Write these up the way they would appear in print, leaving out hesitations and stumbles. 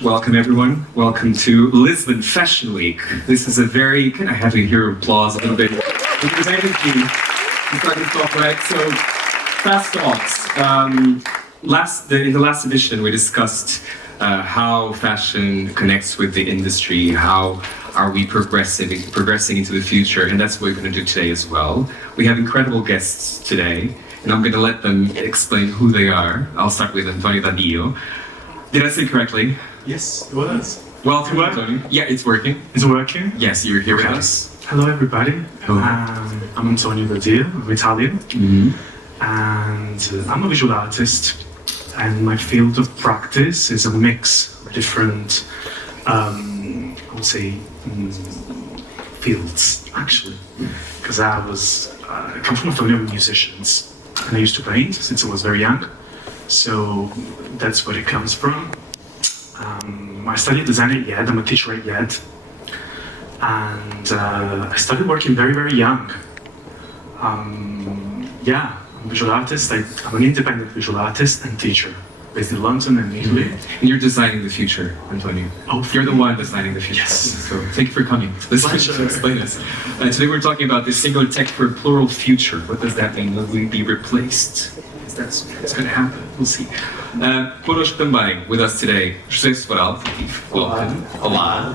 Welcome everyone. Welcome to Lisbon Fashion Week. This is a very, I have to hear applause a little bit. Because energy, we started off right. So, fast thoughts. In the last edition, we discussed how fashion connects with the industry. How are we progressing into the future? And that's what we're going to do today as well. We have incredible guests today, and I'm going to let them explain who they are. I'll start with Antonio Dadio. Did I say it correctly? Yes, it was. Welcome, Antonio. Yeah, it's working. Is it working? Yes, you're here with us. Hello, everybody. Hello. I'm Antonio Dadio. I'm Italian. And I'm a visual artist. And my field of practice is a mix of different, I would say, fields, actually. Because I come from a family of musicians. And I used to paint since I was very young. So that's where it comes from. I studied design at YED, I'm a teacher at YED. And I started working very, very young. I'm a visual artist. I'm an independent visual artist and teacher based in London and Italy. And you're designing the future, Antonio. Oh, you're the one designing the future. Yes. So thank you for coming. Let's explain this. Today we're talking about the singular text for plural future. What does that mean? Will we be replaced? That's going to happen. We'll see. Connosco também, with us today, José Sobral. Welcome. Olá.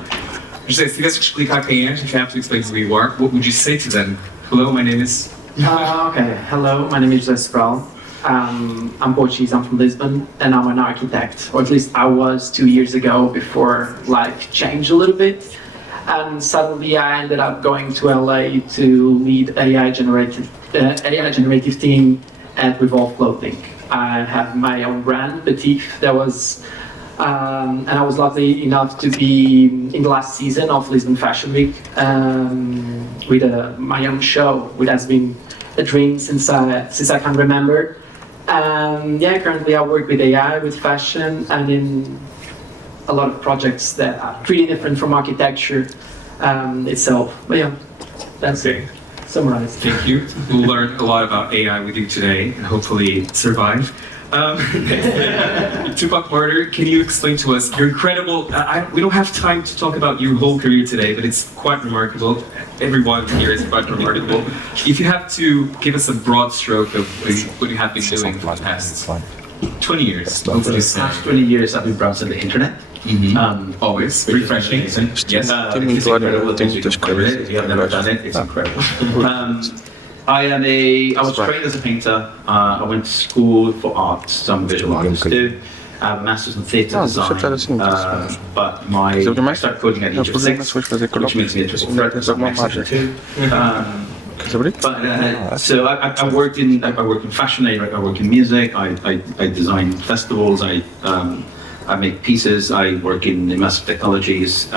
José, se tivesse que explicar quem és, if you have to explain who you are, what would you say to them? Hello, my name is... Okay, hello, my name is José Sobral. I'm Portuguese, I'm from Lisbon, and I'm an architect. Or at least I was 2 years ago before life changed a little bit. And suddenly I ended up going to LA to lead AI generative team at Revolve Clothing. I have my own brand, Batif, and I was lucky enough to be in the last season of Lisbon Fashion Week with my own show, which has been a dream since I can remember. Currently I work with AI, with fashion, and in a lot of projects that are pretty different from architecture itself. But yeah, that's it. Summarized. Thank you. We'll learn a lot about AI with you today and hopefully survive. Tupac Martyr, can you explain to us your incredible... we don't have time to talk about your whole career today, but it's quite remarkable. Everyone here is quite remarkable. If you have to give us a broad stroke of what you have been doing for the past 20 years. For the past 20 years, I've been browsing the internet. Always refreshing. Yes. It's incredible the things you can do with it. If you have never done it, it's incredible. I was trained as a painter. I went to school for art, some visual artist too. I have a master's in theatre design, but I started coding at age of 6, which makes me a total threat because I'm an too. So I worked in fashion. I work in music. I design festivals. I make pieces. I work in immersive technologies,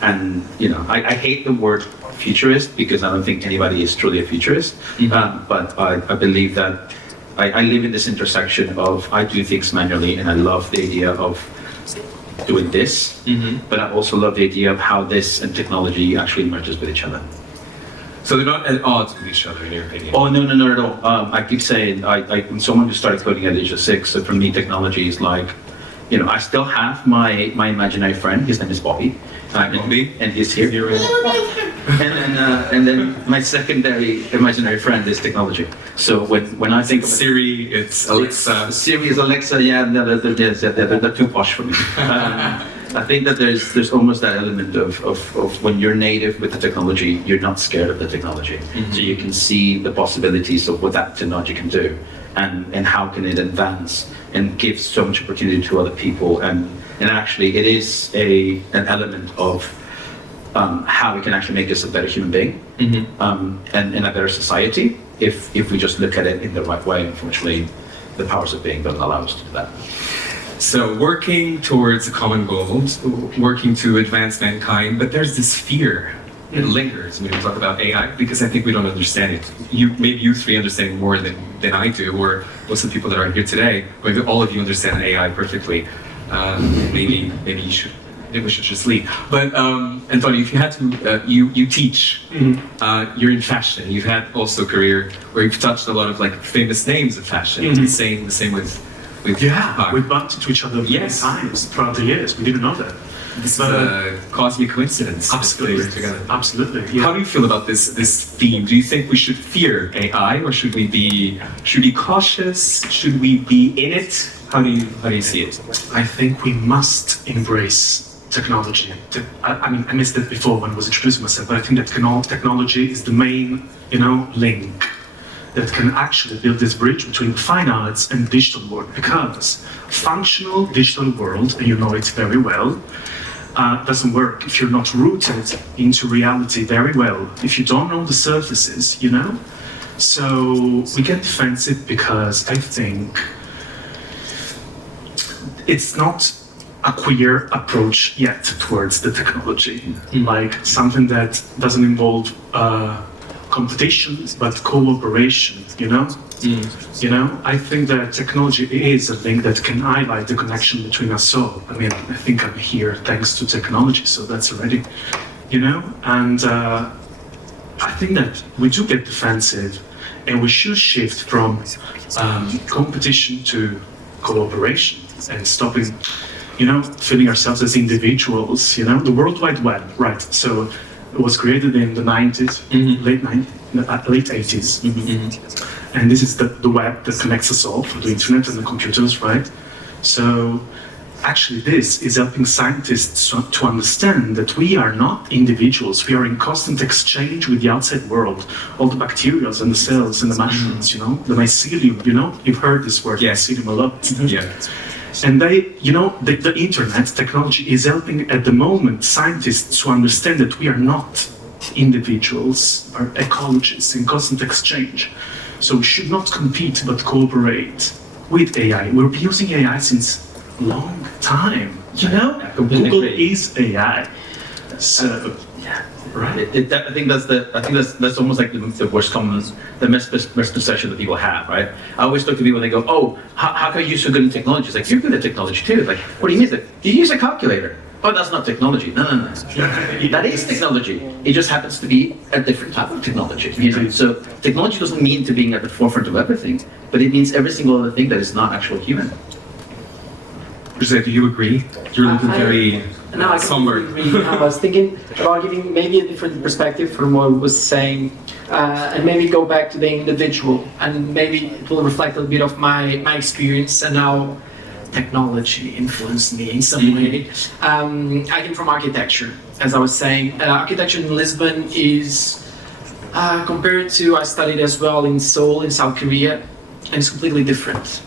and I hate the word futurist because I don't think anybody is truly a futurist. But I believe that I live in this intersection of I do things manually, and I love the idea of doing this. But I also love the idea of how this and technology actually merges with each other. So they're not at odds with each other, in your opinion? Oh, no, not at all. I keep saying, I'm someone who started coding at age of 6, so for me, technology is like, I still have my imaginary friend. His name is Bobby. And he's here. And then my secondary imaginary friend is technology. So when I think of Siri, it's Alexa. Siri is Alexa. Yeah, they're too posh for me. I think that there's almost that element of when you're native with the technology, you're not scared of the technology. So you can see the possibilities of what that technology can do, and how can it advance and give so much opportunity to other people. And actually, it is an element of how we can actually make us a better human being and a better society if we just look at it in the right way. Unfortunately, the powers of being don't allow us to do that. So working towards a common goal, working to advance mankind, but there's this fear that lingers when we talk about AI, because I think we don't understand it. Maybe you three understand more than I do, or most of the people that are here today. Maybe all of you understand AI perfectly. Maybe we should just leave. But Antonio, if you had to, you teach. You're in fashion. You've had also a career where you've touched a lot of famous names of fashion. The same with with we bumped into each other many times throughout the years. We didn't know that. This is a cosmic coincidence. Absolutely. Together. Absolutely. Yeah. How do you feel about this theme? Do you think we should fear AI, or should we be cautious? Should we be in it? How do you see it? I think we must embrace technology. I mean, I missed it before when I was introducing myself, but I think that technology is the main, link that can actually build this bridge between the fine arts and the digital world. Because functional digital world, and you know it very well, doesn't work if you're not rooted into reality very well. If you don't know the surfaces, So we get defensive because I think it's not a queer approach yet towards the technology, like something that doesn't involve competition but cooperation. I think that technology is a link that can highlight the connection between us all. I mean, I think I'm here thanks to technology, so that's already, and I think that we do get defensive, and we should shift from competition to cooperation and stopping, feeling ourselves as individuals. The World Wide Web, right? So it was created in the 90s, late 80s. And this is the web that connects us all through the internet and the computers, right? So actually this is helping scientists to understand that we are not individuals. We are in constant exchange with the outside world. All the bacteria and the cells and the mushrooms, the mycelium, you've heard this word, mycelium a lot. Yeah. And the internet technology is helping at the moment scientists to understand that we are not individuals, are ecologists in constant exchange. So we should not compete but cooperate with AI. We're using AI since a long time. Google is AI. So right. I think that's almost like the worst common, the misperception that people have, right? I always talk to people and they go, "Oh, how come you're so good in technology?" It's like, you're good at technology too. Like, what do you mean? It's like, you use a calculator. Oh, that's not technology. No. That is technology. It just happens to be a different type of technology. So technology doesn't mean to being at the forefront of everything, but it means every single other thing that is not actual human. Jose, do you agree? You're looking very somber. I was thinking about giving maybe a different perspective from what I was saying, and maybe go back to the individual, and maybe it will reflect a bit of my experience and how technology influenced me in some way. I came from architecture, as I was saying. Architecture in Lisbon is, compared to, I studied as well in Seoul, in South Korea, and it's completely different.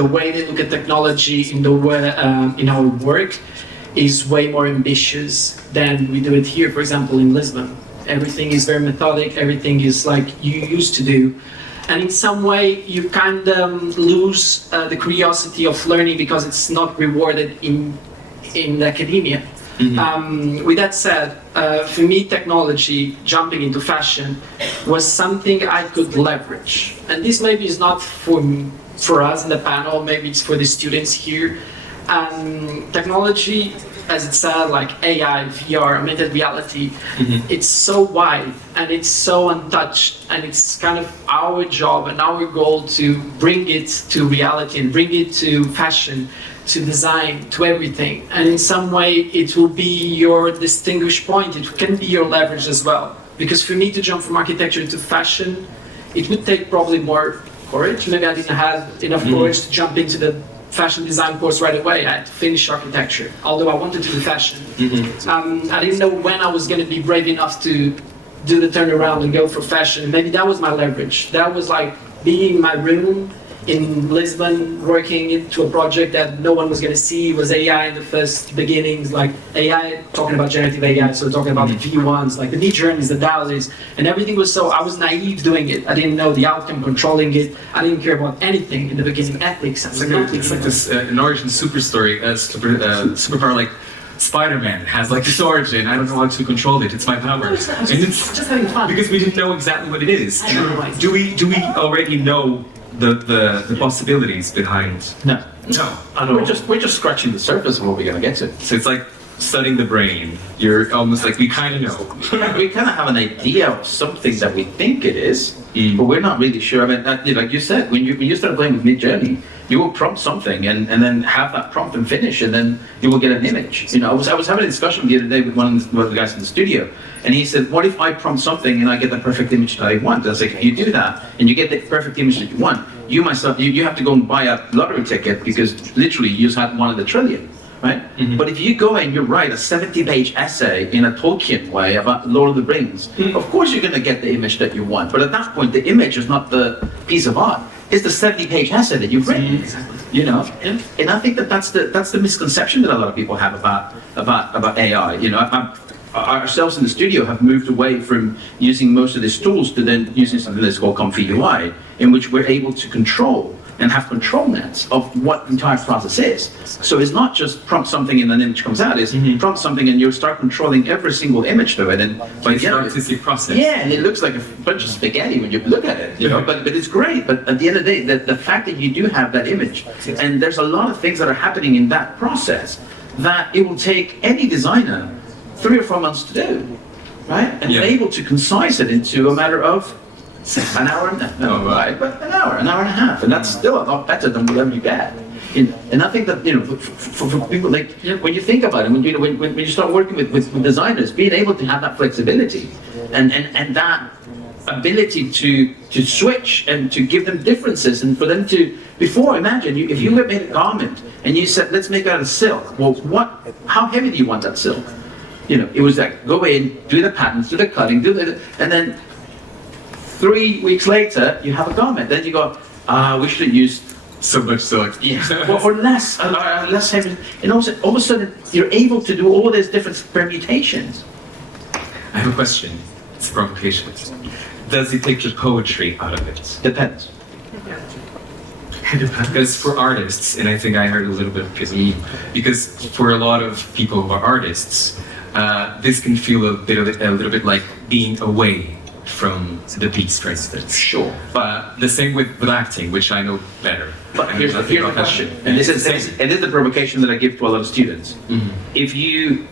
The way they look at technology in our work is way more ambitious than we do it here, for example, in Lisbon. Everything is very methodic, everything is like you used to do. And in some way, you kind of lose the curiosity of learning because it's not rewarded in academia. With that said, for me, technology, jumping into fashion, was something I could leverage. And this maybe is not for us in the panel, maybe it's for the students here. Technology, as it said, like AI, VR, augmented reality, it's so wide and it's so untouched, and it's kind of our job and our goal to bring it to reality and bring it to fashion, to design, to everything. And in some way, it will be your distinguished point. It can be your leverage as well. Because for me to jump from architecture to fashion, it would take probably more courage. Maybe I didn't have enough courage to jump into the fashion design course right away. I had to finish architecture, although I wanted to do fashion. I didn't know when I was going to be brave enough to do the turnaround and go for fashion. Maybe that was my leverage. That was like being in my room in Lisbon, working into a project that no one was going to see. It was AI in the first beginnings, like AI, talking about generative AI, so talking about the V1s, like the Midjourneys, the DALLs, and everything was so, I was naive doing it. I didn't know the outcome, controlling it. I didn't care about anything in the beginning, ethics. It's like this an origin superpower, like Spider-Man has like this origin. I don't know how to control it. It's my power. And it's just having fun. Because we didn't know exactly what it is. I don't know. Do we already know the possibilities behind? No. We're just scratching the surface of what we're gonna get to. So it's like studying the brain. You're almost like, we kind of know. We kind of have an idea of something that we think it is, but we're not really sure. I mean, like you said, when you started playing with Midjourney, You will prompt something and then have that prompt and finish, and then you will get an image. You know, I was having a discussion the other day with one of the guys in the studio, and he said, what if I prompt something and I get the perfect image that I want? I was like, if you do that and you get the perfect image that you want, you have to go and buy a lottery ticket, because literally you just had one in a trillion. Right? But if you go and you write a 70-page essay in a Tolkien way about Lord of the Rings, of course you're going to get the image that you want. But at that point, the image is not the piece of art; it's the 70-page essay that you've written. You know, and I think that's the misconception that a lot of people have about AI. You know, ourselves in the studio have moved away from using most of these tools to then using something that's called Comfy UI, in which we're able to control and have control nets of what the entire process is. So it's not just prompt something and an image comes out, it's prompt something and you start controlling every single image to it. And by It's an artistic process. yeah, and it looks like a bunch of spaghetti when you look at it, you know, but it's great. But at the end of the day, the fact that you do have that image, and there's a lot of things that are happening in that process that it will take any designer 3 or 4 months to do, right? And be able to concise it into a matter of an hour and an hour and a half, and that's still a lot better than whatever you get. And I think that, you know, for people, like, when you think about it, when you start working with designers, being able to have that flexibility and that ability to switch and to give them differences, and for them to, before, imagine if you had made a garment and you said, let's make it out of silk. Well, how heavy do you want that silk? You know, it was like, go in, do the patterns, do the cutting, and then 3 weeks later, you have a garment. Then you go, we should have used So much silk. or less heavy. And all of a sudden, you're able to do all these different permutations. I have a question. It's a provocation. Does it take the poetry out of it? Depends. Because for artists, and I think I heard a little bit of me, because for a lot of people who are artists, this can feel a little bit like being away from the piece, for instance. Sure. But the same with acting, which I know better. But here's the question, and this is the provocation that I give to a lot of students. If you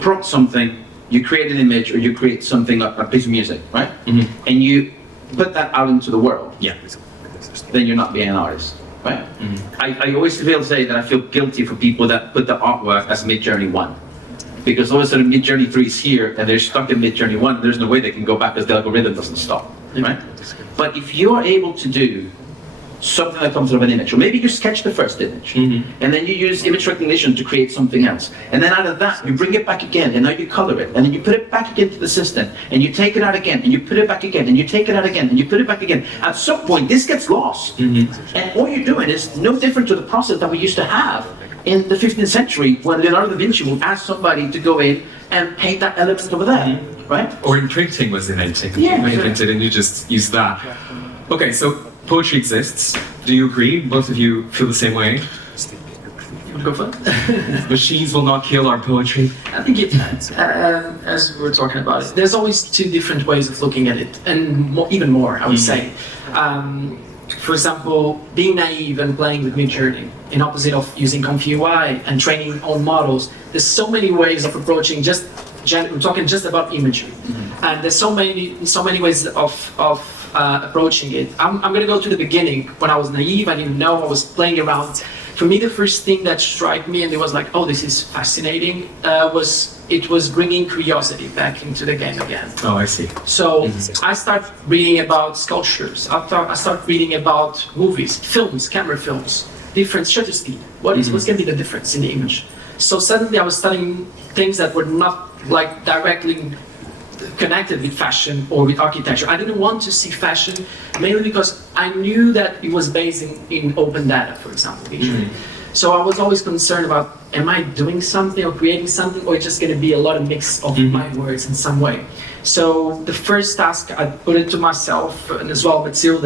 prompt something, you create an image, or you create something, a piece of music, right? And you put that out into the world. Yeah. Then you're not being an artist, right? I always say that I feel guilty for people that put the artwork as Midjourney 1. Because all of a sudden Midjourney 3 is here and they're stuck in Midjourney 1, there's no way they can go back because the algorithm doesn't stop, right? But if you are able to do something that comes out of an image, or maybe you sketch the first image, and then you use image recognition to create something else, and then out of that you bring it back again, and now you color it, and then you put it back again to the system, and you take it out again, and you put it back again, and you take it out again, and you put it back again. At some point this gets lost, and all you're doing is no different to the process that we used to have in the 15th century, when Leonardo da Vinci would ask somebody to go in and paint that element over there, right? Or in printing was invented. Yeah. Invented, and you just use that. Okay, so poetry exists. Do you agree? Both of you feel the same way? Go for it. Machines will not kill our poetry. I think it, as we were talking about it, there's always 2 different ways of looking at it, and even more, I would say. For example, being naive and playing with Midjourney, in opposite of using Comfy UI and training on models. There's so many ways of approaching we're talking just about imagery. And there's so many ways of approaching it. I'm going to go to the beginning. When I was naive, I didn't know, I was playing around. For me, the first thing that struck me and it was like, oh, this is fascinating, was bringing curiosity back into the game again. Oh, I see. So I started reading about sculptures. I started reading about movies, films, camera films, different shutter speed. What's going to be the difference in the image? So suddenly I was studying things that were not like directly connected with fashion or with architecture. I didn't want to see fashion mainly because I knew that it was based in open data, for example, visually. So I was always concerned about, am I doing something or creating something, or it's just going to be a lot of mix of my words in some way. So the first task I put it to myself, and as well Mathilde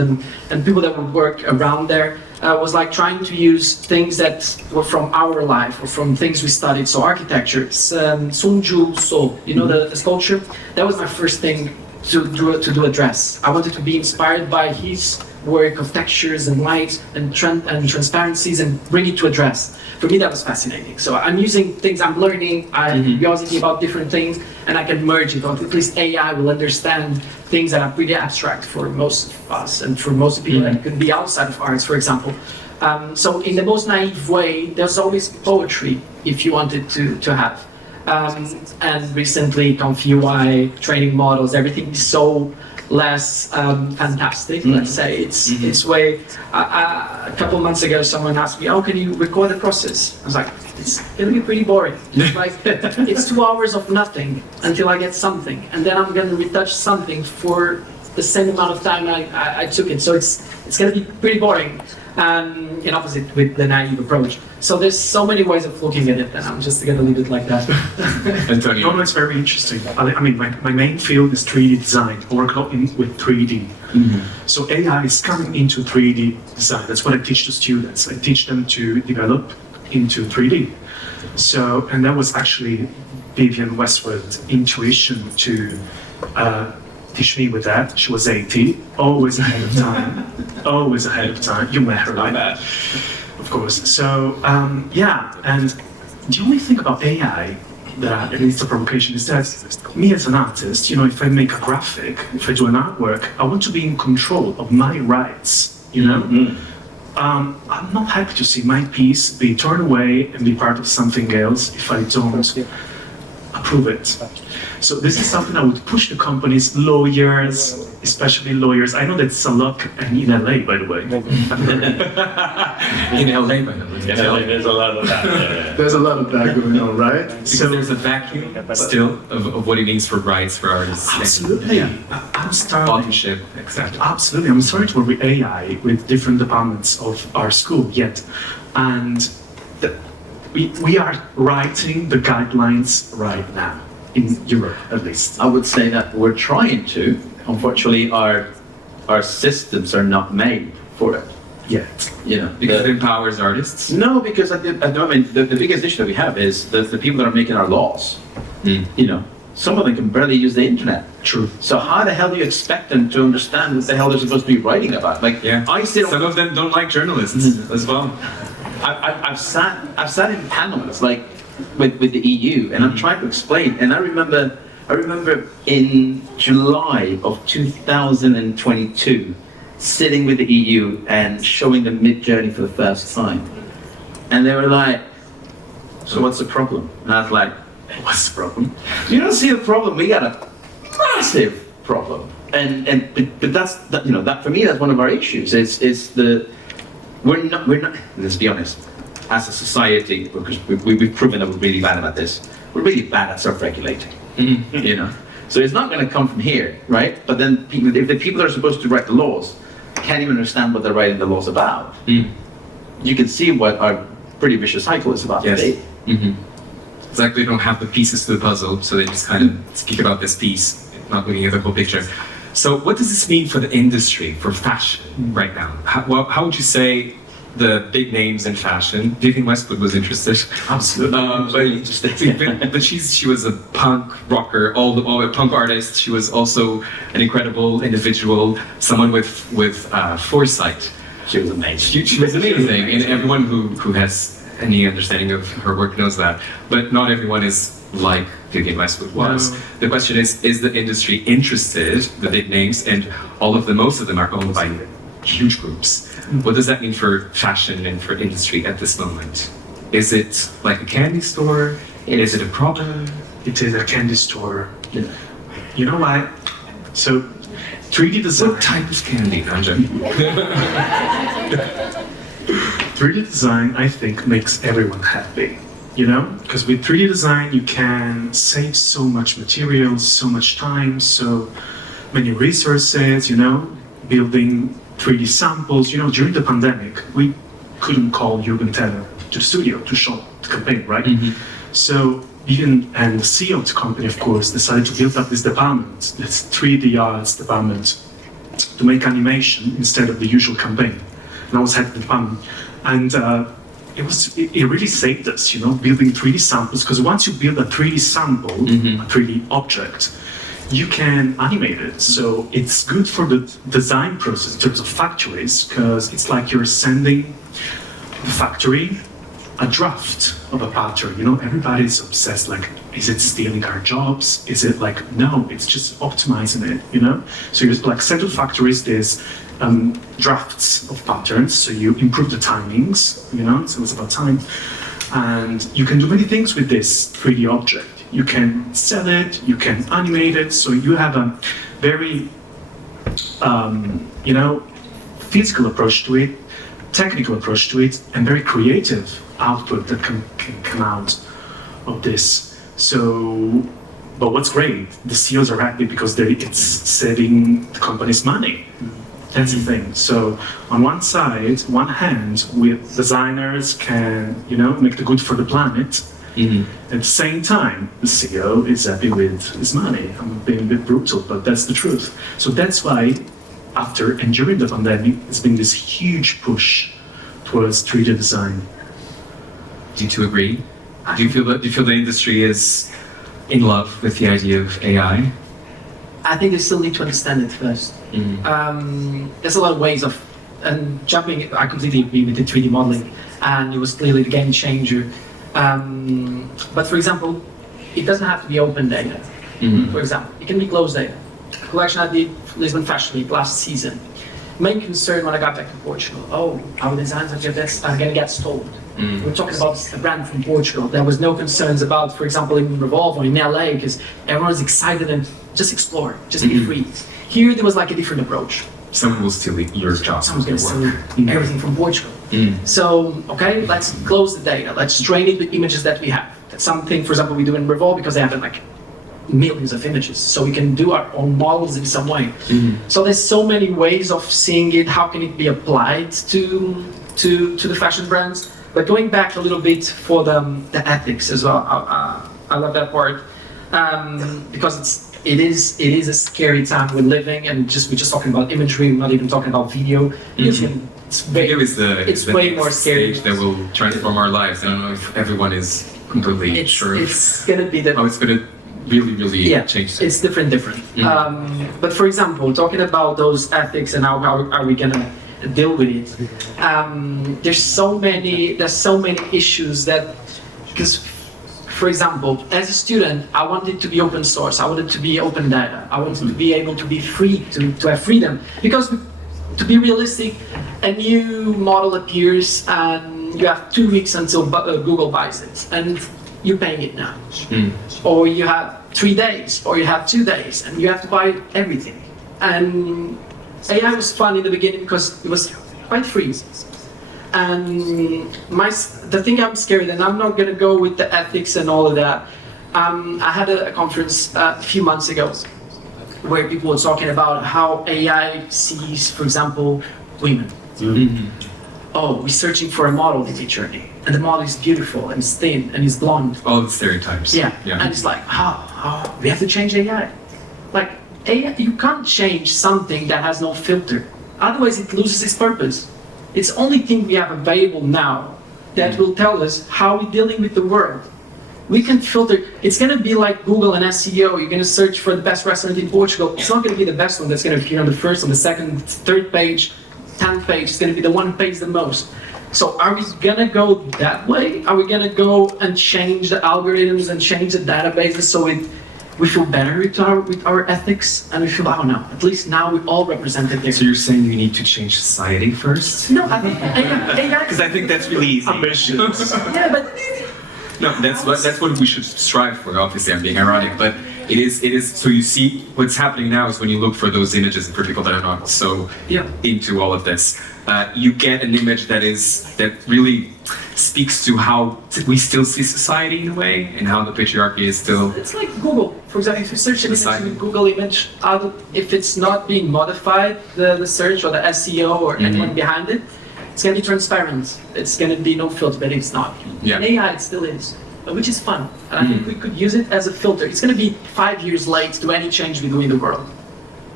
and people that would work around there, was like trying to use things that were from our life or from things we studied. So architecture, Sun Ju So, you know, the sculpture. That was my first thing to do a dress. I wanted to be inspired by his work of textures and light and transparencies and bring it to a dress. For me, that was fascinating. So I'm using things I'm learning, I'm curiosity about different things, and I can merge it, or at least AI will understand things that are pretty abstract for most of us and for most people that could be outside of arts, for example. So in the most naive way, there's always poetry if you wanted to have. And recently, Conf UI, training models, everything is so less fantastic, let's say. It's way, a couple months ago, someone asked me, "Oh, can you record the process?" I was like, it's gonna be pretty boring. Like, it's 2 hours of nothing until I get something, and then I'm gonna retouch something for the same amount of time I took it. So it's gonna be pretty boring, in opposite with the naive approach. So there's so many ways of looking at it, and I'm just gonna leave it like that. Antonio. No, it's very interesting. I mean, my main field is 3D design. I work a lot with 3D. So AI is coming into 3D design. That's what I teach to students. I teach them to develop into 3D. So, and that was actually Vivian Westwood's intuition to teach me with that. She was 80, always ahead of time. Always ahead of time. You met her, right? Of course. So, yeah, and the only thing about AI that, and it's a provocation, is that me as an artist, if I make a graphic, if I do an artwork, I want to be in control of my rights, I'm not happy to see my piece be torn away and be part of something else if I don't approve it. So this is something I would push the companies, lawyers, especially lawyers. I know that's a lot in LA, by the way. In LA, by the way. There's a lot of that. Yeah. There's a lot of that going on, right? So there's a vacuum still of what it means for rights for artists. Absolutely. I'm starting. Authorship, exactly. Absolutely. I'm starting to work with AI with different departments of our school yet. And we are writing the guidelines right now, in Europe at least. I would say that we're trying to. Unfortunately, our systems are not made for it. Yet. Because it empowers artists? No, because at the moment, the biggest issue that we have is the people that are making our laws. Some of them can barely use the internet. True. So how the hell do you expect them to understand what the hell they're supposed to be writing about? Like, I sit Some of them don't like journalists as well. I've sat in panels like with the EU, and I'm trying to explain. And I remember in July of 2022, sitting with the EU and showing them Mid-Journey for the first time, and they were like, "So what's the problem?" And I was like, "What's the problem? You don't see the problem. We got a massive problem." But that for me, that's one of our issues. It's the we're not. Let's be honest. As a society, because we've proven that we're really bad about this. We're really bad at self-regulating. So it's not going to come from here, right? But then if the people that are supposed to write the laws can't even understand what they're writing the laws about, you can see what our pretty vicious cycle is about today. It's like they don't have the pieces to the puzzle, so they just kind of speak about this piece, not looking at the whole picture. So what does this mean for the industry, for fashion right now? How would you say the big names in fashion? Do you think Westwood was interested? Absolutely. Very interested. But she was a punk rocker, all a punk artist. She was also an incredible individual, someone with foresight. She was amazing. She was amazing, and everyone who has any understanding of her work knows that. But not everyone is like Vivian Westwood was. The question is the industry interested, the big names, and most of them are owned by huge groups. What does that mean for fashion and for industry at this moment? Is it like a candy store? Is it a problem? It is a candy store. You know why? So 3D design. What type of candy, Anja? 3D design, I think, makes everyone happy. Because with 3D design, you can save so much material, so much time, so many resources, building 3D samples. During the pandemic, we couldn't call Jürgen Teller to the studio to show the campaign, right? So Jürgen and the CEO of the company, of course, decided to build up this department, this 3D arts department, to make animation instead of the usual campaign. And I was head of the department. And it really saved us, building 3D samples, because once you build a 3D sample, a 3D object, you can animate it. So it's good for the design process in terms of factories, because it's like you're sending the factory a draft of a pattern. Everybody's obsessed, like, is it stealing our jobs? Is it like, no, it's just optimizing it, So you're like, send to factories this, drafts of patterns, so you improve the timings, so it's about time. And you can do many things with this 3D object. You can sell it, you can animate it, so you have a very, physical approach to it, technical approach to it, and very creative output that can come out of this. So, but what's great, the CEOs are happy because it's saving the company's money. That's the thing. So on one side, one hand, with designers can, make the good for the planet. At the same time, the CEO is happy with his money. I'm being a bit brutal, but that's the truth. So that's why, after and during the pandemic, there's been this huge push towards 3D design. Do you two agree? Do you feel the industry is in love with the idea of AI? I think they still need to understand it first. There's a lot of ways of jumping. I completely agree with the 3D modeling, and it was clearly the game changer. But for example, it doesn't have to be open data. For example, it can be closed data. Collection I did Lisbon Fashion Week last season. Main concern when I got back to Portugal, our designs are going to get stolen. We're talking about a brand from Portugal. There was no concerns about, for example, in Revolve or in LA, because everyone's excited and just explore, just be free. Here there was like a different approach. Someone will steal your job. Someone's going to steal everything from Portugal. So, okay, let's close the data. Let's train it with images that we have. That's something, for example, we do in Revolve because they have like millions of images. So we can do our own models in some way. So there's so many ways of seeing it. How can it be applied to the fashion brands? But going back a little bit for the ethics as well. I love that part because it is a scary time we're living, and we're just talking about imagery. We're not even talking about video. Video is the way more scary stage that will transform our lives. I don't know if everyone is completely sure. It's gonna be the. It's gonna really change things. It's different. But for example, talking about those ethics and how are we gonna deal with it? There's so many issues that, because for example, as a student, I wanted it to be open source. I wanted it to be open data. I wanted to be able to be free, to have freedom. Because to be realistic, a new model appears and you have 2 weeks until Google buys it, and you're paying it now. Or you have 3 days, or you have 2 days, and you have to buy everything. And AI was fun in the beginning because it was quite free. And the thing I'm scared, and I'm not gonna go with the ethics and all of that. I had a conference a few months ago where people were talking about how AI sees, for example, women. We're searching for a model in each journey, and the model is beautiful and it's thin and it's blonde. All the stereotypes. Yeah. And it's like, we have to change AI. Like AI, you can't change something that has no filter. Otherwise, it loses its purpose. It's the only thing we have available now that will tell us how we're dealing with the world. We can filter. It's going to be like Google and SEO. You're going to search for the best restaurant in Portugal. It's not going to be the best one that's going to appear on the first, on the second, third page, 10th page. It's going to be the one page the most. So are we going to go that way? Are we going to go and change the algorithms and change the databases so we feel better with our ethics, and we feel, I don't know, at least now we're all represented there. So you're saying you need to change society first? No, I think AI. Because I think that's really easy. Ambitious. Yeah, but No, that's what we should strive for. Obviously, I'm being ironic, but it is. So you see, what's happening now is when you look for those images, and for people that are not so into all of this, you get an image that really speaks to how we still see society in a way, and how the patriarchy is still. It's like Google. For example, if you search an image in Google image, if it's not being modified, the search or the SEO or anyone behind it, it's going to be transparent. It's going to be no filter, but it's not. Yeah. In AI, it still is, which is fun. And I think we could use it as a filter. It's going to be 5 years late to any change we do in the world.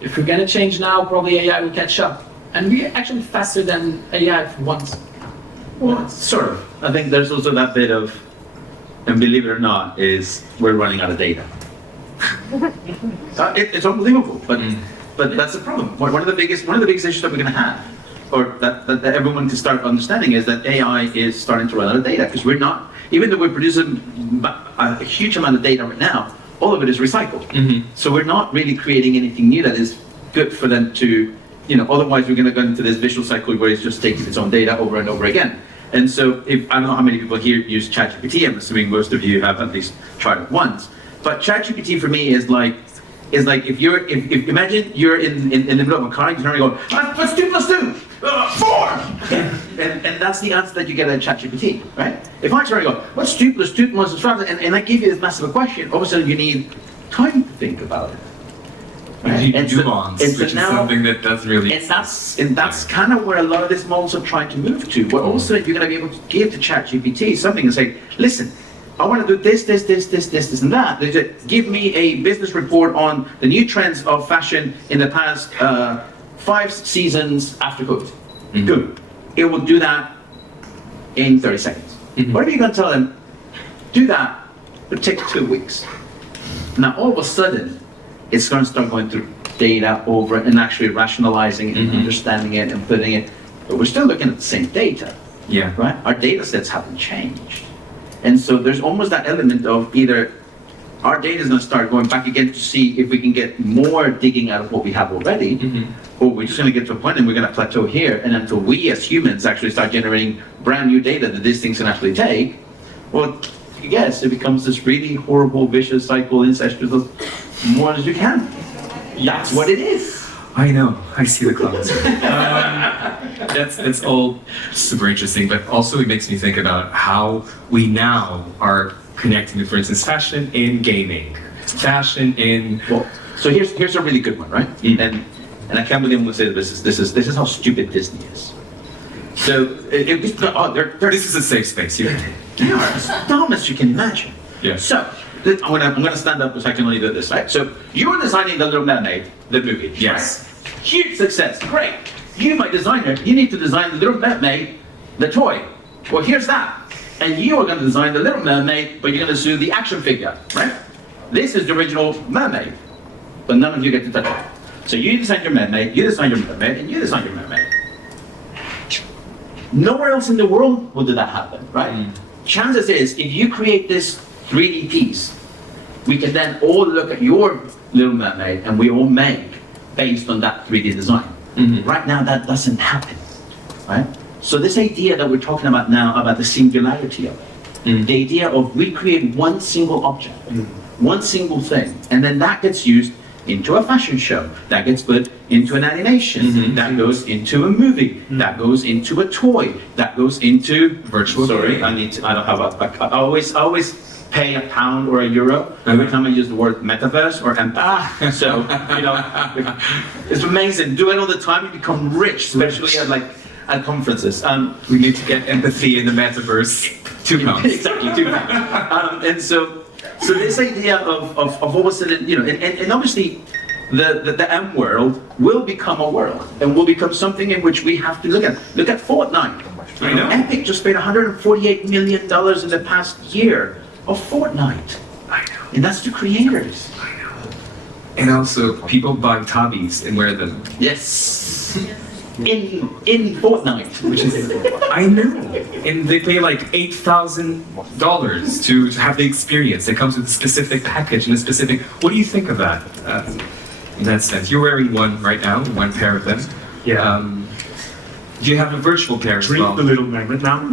If we're going to change now, probably AI will catch up. And we're actually faster than AI for once. Well, sort of. I think there's also that bit of, and believe it or not, is we're running out of data. It's unbelievable, but that's the problem. One of the biggest issues that we're going to have, or that everyone can start understanding, is that AI is starting to run out of data, because we're not, even though we're producing a huge amount of data right now, all of it is recycled. So we're not really creating anything new that is good for them to otherwise we're going to go into this visual cycle where it's just taking its own data over and over again. And so, if I don't know how many people here use ChatGPT, I'm assuming most of you have at least tried it once. But ChatGPT for me is like if imagine you're in the middle of a car and you're going, what's 2 plus 2? 4! and that's the answer that you get at ChatGPT, right? If I try to go, what's 2 plus 2 plus 5? And I give you this massive question, all of a sudden you need time to think about it. Right? And nuance, which is something that doesn't really exist. And that's kind of where a lot of these models are trying to move to. Where also you're going to be able to give to ChatGPT something and say, listen, I want to do this, and that. They say, give me a business report on the new trends of fashion in the past 5 seasons after COVID. Mm-hmm. Good. It will do that in 30 seconds. Mm-hmm. Whatever you're going to tell them, do that, it'll take 2 weeks. Now, all of a sudden, it's going to start going through data over and actually rationalizing it and understanding it and putting it. But we're still looking at the same data. Yeah. Right? Our data sets haven't changed. And so there's almost that element of either our data is going to start going back again to see if we can get more digging out of what we have already, or we're just going to get to a point and we're going to plateau here. And until we as humans actually start generating brand new data that these things can actually take, well, yes, it becomes this really horrible, vicious cycle, incestuous, more as you can. That's what it is. I know. I see the clouds. That's all super interesting, but also it makes me think about how we now are connecting with, for instance, fashion in gaming, fashion in. Well, so here's a really good one, right? And I can't believe I'm going to say this is how stupid Disney is. So This is a safe space. They are as dumb as you can imagine. Yeah. So I'm gonna stand up because I can only do this, right? So you were designing The Little Mermaid, the movie. Yes. Right? Huge success, great. You, my designer, you need to design The Little Mermaid, the toy. Well, here's that. And you are going to design The Little Mermaid, but you're going to do the action figure, right? This is the original mermaid, but none of you get to touch it. So you design your mermaid, you design your mermaid, and you design your mermaid. Nowhere else in the world will that happen, right? Chances is, if you create this 3D piece, we can then all look at your Little Mermaid and we all make based on that 3D design. Right now, that doesn't happen, right? So this idea that we're talking about now, about the singularity of it, the idea of we create one single object, one single thing, and then that gets used into a fashion show, that gets put into an animation, that goes into a movie, that goes into a toy, that goes into virtual. Sorry, I don't have I always pay £1 or €1 every time I use the word metaverse or empathy. So, it's amazing. Do it all the time, you become rich, especially at conferences. We need to get empathy in the metaverse. £2. Exactly, £2. And so this idea of all of a sudden, and obviously the M world will become a world and will become something in which we have to look at. Look at Fortnite. I know. Epic just paid $148 million in the past year of Fortnite. I know. And that's the creators. I know. And also, people buy tabbies and wear them. Yes. In Fortnite. Which is, I know. And they pay like $8,000 to have the experience. It comes with a specific package and a specific. What do you think of that? In that sense, you're wearing one right now, one pair of them. Yeah. Do you have a virtual pair as well? Drink the Little Mermaid now.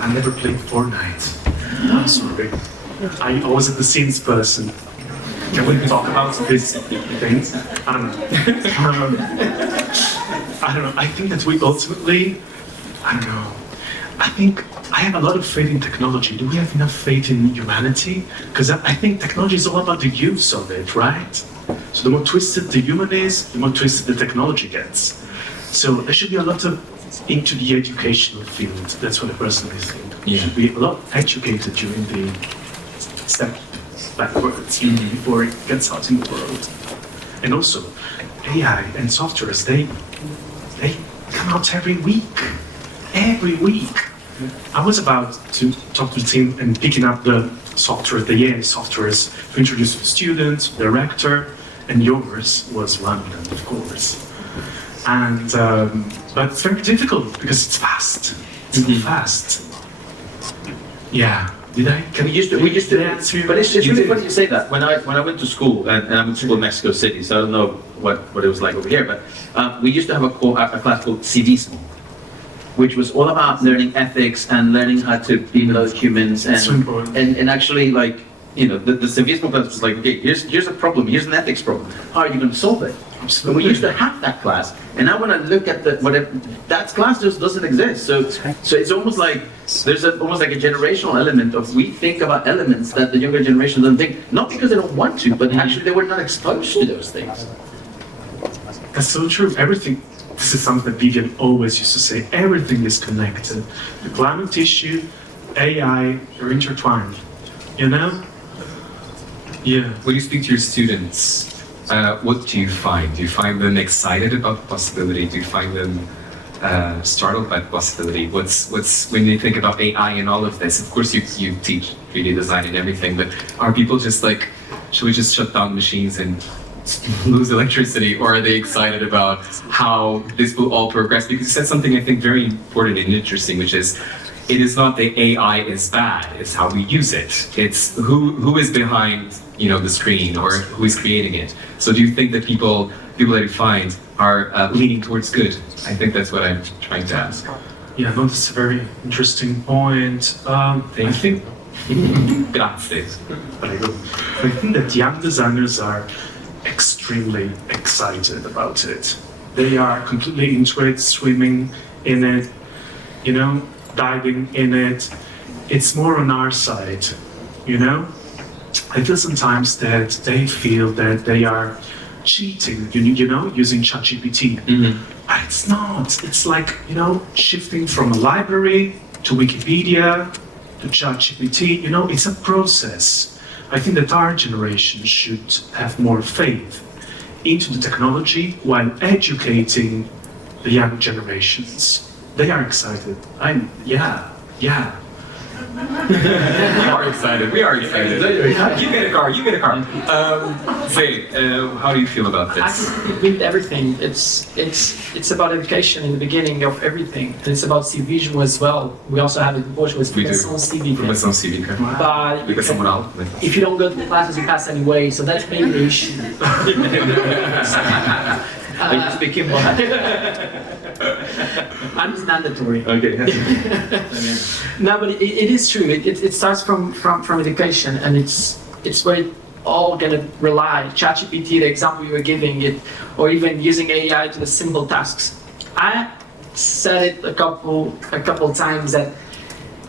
I never played Fortnite. I'm sorry. I wasn't the scenes person. Can we talk about these things? I don't know. I don't know. I think that we ultimately, I don't know. I think I have a lot of faith in technology. Do we have enough faith in humanity? Because I think technology is all about the use of it, right? So the more twisted the human is, the more twisted the technology gets. So there should be a lot of into the educational field. That's what I personally think. We should be a lot educated during the step backwards before it gets out in the world. And also, AI and softwares, they come out every week. Every week. I was about to talk to the team and picking up the software, the AI softwares, to introduce to the students, the director, and yours was one of them, of course. And but it's very difficult because it's fast. It's so fast. Yeah. Did I? We used to, answer your but it's question? really funny you say that. When I went to school, and I went to school in Mexico City, so I don't know what it was like over here, but we used to have a class called Civismo, which was all about learning ethics and learning how to be with other humans, So important. and actually like, you know, the Civismo class was like, okay, here's a problem, here's an ethics problem. How are you going to solve it? And we used to have that class, and now when I look at that class just doesn't exist. So it's almost like there's almost like a generational element of we think about elements that the younger generation doesn't think, not because they don't want to, but actually they were not exposed to those things. That's so true. Everything. This is something that Vivian always used to say. Everything is connected. The climate issue, AI, are intertwined. You know? Yeah. When you speak to your students, what do you find? Do you find them excited about the possibility? Do you find them startled by the possibility? What's when you think about AI and all of this? Of course, you teach 3D design and everything, but are people just like, should we just shut down machines and lose electricity, or are they excited about how this will all progress? Because you said something I think very important and interesting, which is, it is not that AI is bad, it's how we use it. It's who is behind, you know, the screen, or who is creating it. So do you think that people that you find are leaning towards good? I think that's what I'm trying to ask. Yeah, no, that's a very interesting point. I think Grazie. I think that young designers are extremely excited about it. They are completely into it, swimming in it, you know, diving in it. It's more on our side, you know? I feel sometimes that they feel that they are cheating, you know, using ChatGPT. But it's not. It's like, you know, shifting from a library to Wikipedia to ChatGPT, you know, it's a process. I think that our generation should have more faith into the technology while educating the young generations. They are excited. Yeah. We are excited. You get a car. Zay, how do you feel about I this? think with everything, it's about education in the beginning of everything, and it's about civismo as well. We also have it in Portugal, it's We do. formação cívica. Formação cívica. But Educação moral. if you don't go to the classes, you pass anyway, so that's maybe the issue. Are you speaking And it's mandatory. Okay. No, but it is true. It starts from education, and it's where it all gonna rely. ChatGPT, the example you were giving it, or even using AI to the simple tasks. I said it a couple times that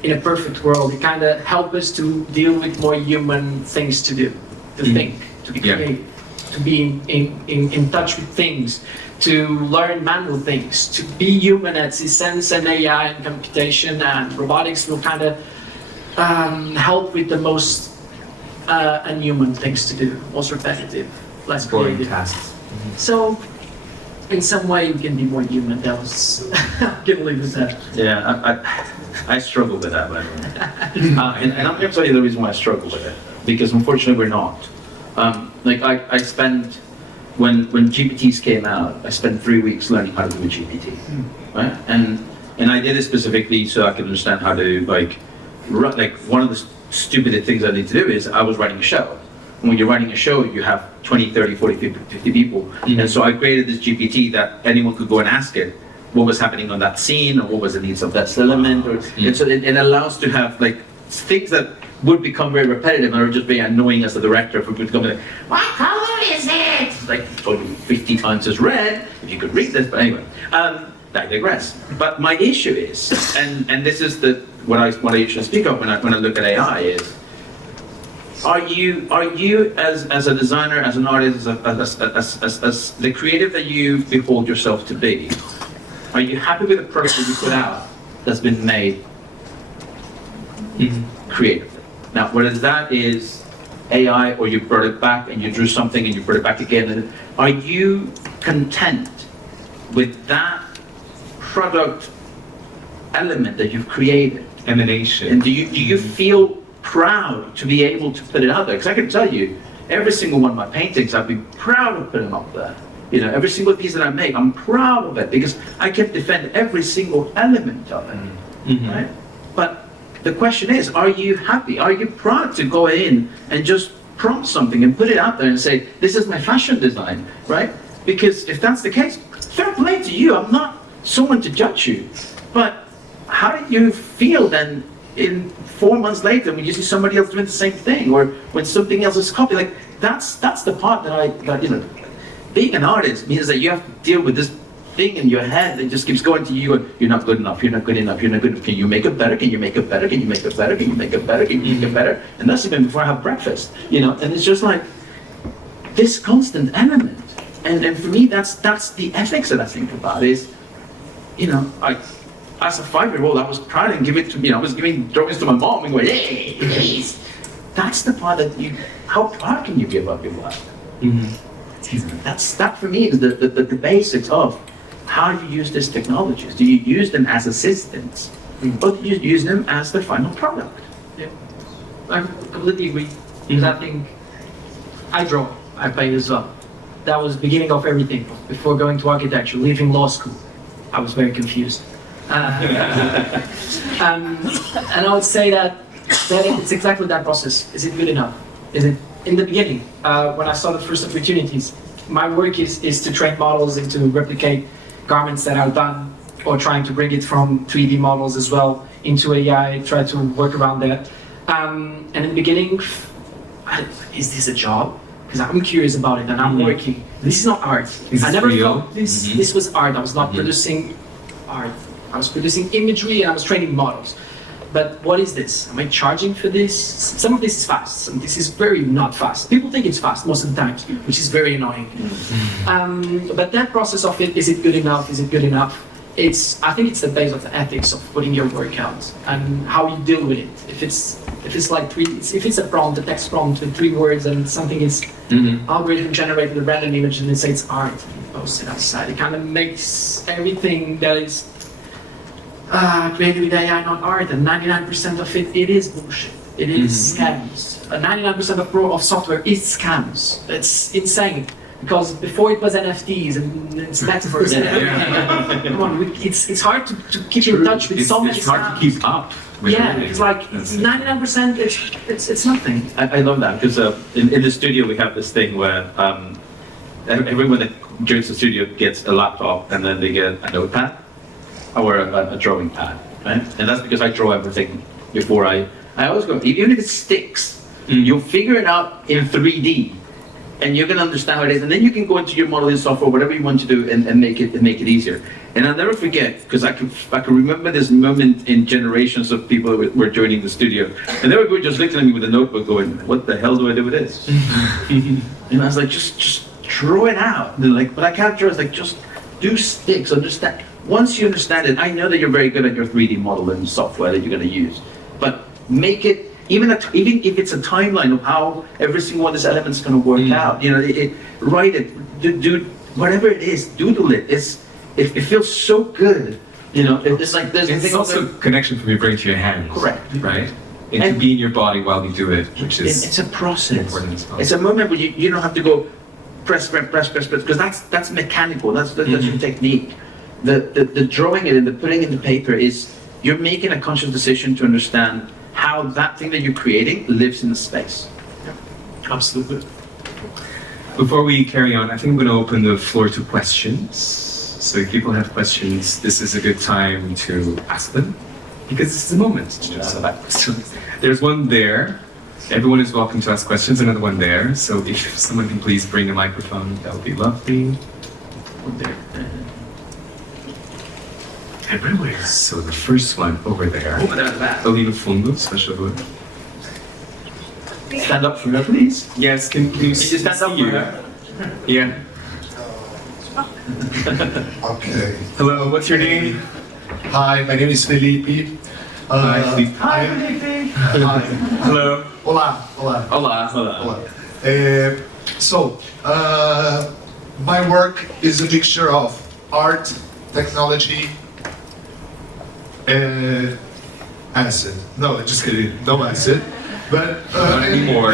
in a perfect world, it kind of help us to deal with more human things to do, to think, to be Yeah. creative, to be in touch with things, to learn manual things, to be human at its sense, and AI and computation and robotics will kind of help with the most unhuman things to do, most repetitive, less Boring creative. tasks. So, in some way, we can be more human. That was, I can live with that. Yeah, I struggle with that, by the way. And I'm going to tell you the reason why I struggle with it. Because unfortunately, we're not. Like, I spent, when GPTs came out, I spent 3 weeks learning how to do a GPT. Right? And I did it specifically so I could understand how to, like one of the stupid things I need to do is I was writing a show. When you're writing a show, you have 20, 30, 40, 50 people. And so I created this GPT that anyone could go and ask it what was happening on that scene, or what was the needs of that element. And so it allows to have like things that would become very repetitive and are just very annoying as a director for people to come like, what color is it? Like told you 50 times as red, if you could read this, but anyway. I digress. But my issue is, and this is what I usually speak of when I look at AI is, are you as a designer, as an artist, as the creative that you behold yourself to be, are you happy with the product that you put out that's been made creatively? Now, whether that is AI or you brought it back and you drew something and you brought it back again, are you content with that product element that you've created? Emanation. And do you feel proud to be able to put it out there? Because I can tell you, every single one of my paintings, I'd be proud of putting up there. You know, every single piece that I make, I'm proud of it because I can defend every single element of it, right? But The question is, are you happy? Are you proud to go in and just prompt something and put it out there and say, this is my fashion design, right? Because if that's the case, fair play to you. I'm not someone to judge you. But how do you feel then in 4 months later when you see somebody else doing the same thing, or when something else is copied? Like, that's the part that you know, being an artist means that you have to deal with this thing in your head that just keeps going to you. You're not good enough. You're not good enough. You're not good enough. Can you make it better? Can you make it better? Can you make it better? Can you make it better? Can you make it better? And that's even before I have breakfast, you know. And it's just like this constant element. And for me, that's the ethics that I think about. Is, you know, as a 5-year-old, I was proud and give it to me. I was giving drawings to my mom and going, hey, please. That's the part that you. How proud can you give up your life? That for me is the basics of how you use these technologies. Do you use them as assistants, or do you use them as the final product? Yeah, I completely agree. Because I think I draw, I paint as well. That was the beginning of everything. Before going to architecture, leaving law school, I was very confused. And I would say that it's exactly that process. Is it good enough? Is it in the beginning, when I saw the first opportunities, my work is to train models and to replicate garments that I've done, or trying to bring it from 3D models as well into AI, try to work around that. And in the beginning, is this a job? Because I'm curious about it and I'm working. This is not art. I never thought this was art. I was not producing art. I was producing imagery and I was training models. But what is this? Am I charging for this? Some of this is fast, some of this is very not fast. People think it's fast most of the time, which is very annoying. But that process of it, is it good enough? Is it good enough? I think it's the base of the ethics of putting your work out and how you deal with it. If it's like if it's a prompt, a text prompt with 3 words and something is algorithm generated a random image and they say it's art, and you post it outside, it kind of makes everything that is created with AI not art, and 99% of it is bullshit. It is scams. 99% of software is scams. It's insane. Because before it was NFTs and it's metaverse and everything. Come on, it's hard to keep in touch with so many It's hard to keep up. Yeah, it's like 99%. It's nothing. I love that because in the studio we have this thing where everyone that joins the studio gets a laptop and then they get a notepad or a drawing pad, right? And that's because I draw everything before I always go, even if it sticks, you'll figure it out in 3D. And you're gonna understand how it is, and then you can go into your modeling software, whatever you want to do, and make it easier. And I'll never forget, because I can remember this moment in generations of people that were joining the studio, and they were just looking at me with a notebook, going, "What the hell do I do with this?" And I was like, "Just draw it out." And they're like, "But I can't draw." It's like, just do sticks. Understand. Once you understand it, I know that you're very good at your 3D modeling software that you're gonna use, but make it. Even if it's a timeline of how every single one of these elements is going to work out, you know, write it, do whatever it is, doodle it. It feels so good, you know. It's like there's. It's also connection from your brain to your hands. Correct. Right. And to be in your body while you do it, which is. It's a process. Important as well. It's a moment where you don't have to go press, because that's mechanical. That's your technique. The drawing it and the putting it in the paper is you're making a conscious decision to understand how that thing that you're creating lives in the space. Yeah, absolutely. Before we carry on, I think I'm going to open the floor to questions. So if people have questions, this is a good time to ask them, because this is the moment to just ask questions. There's one there. Everyone is welcome to ask questions. Another one there. So if someone can please bring a microphone, that would be lovely. One there. Everywhere. So the first one over there. Over there at the back. Ali no fundo, se faz favor. Stand up for her, please. Yes, can you stand up see for you? her? Yeah. Okay. Hello, what's your name? Hi, my name is Felipe. Hi, Felipe. Hi, Felipe. Hi. Hello. Olá, olá. Hola. Olá. So, my work is a mixture of art, technology, acid. No, just kidding. No acid. But Not anymore.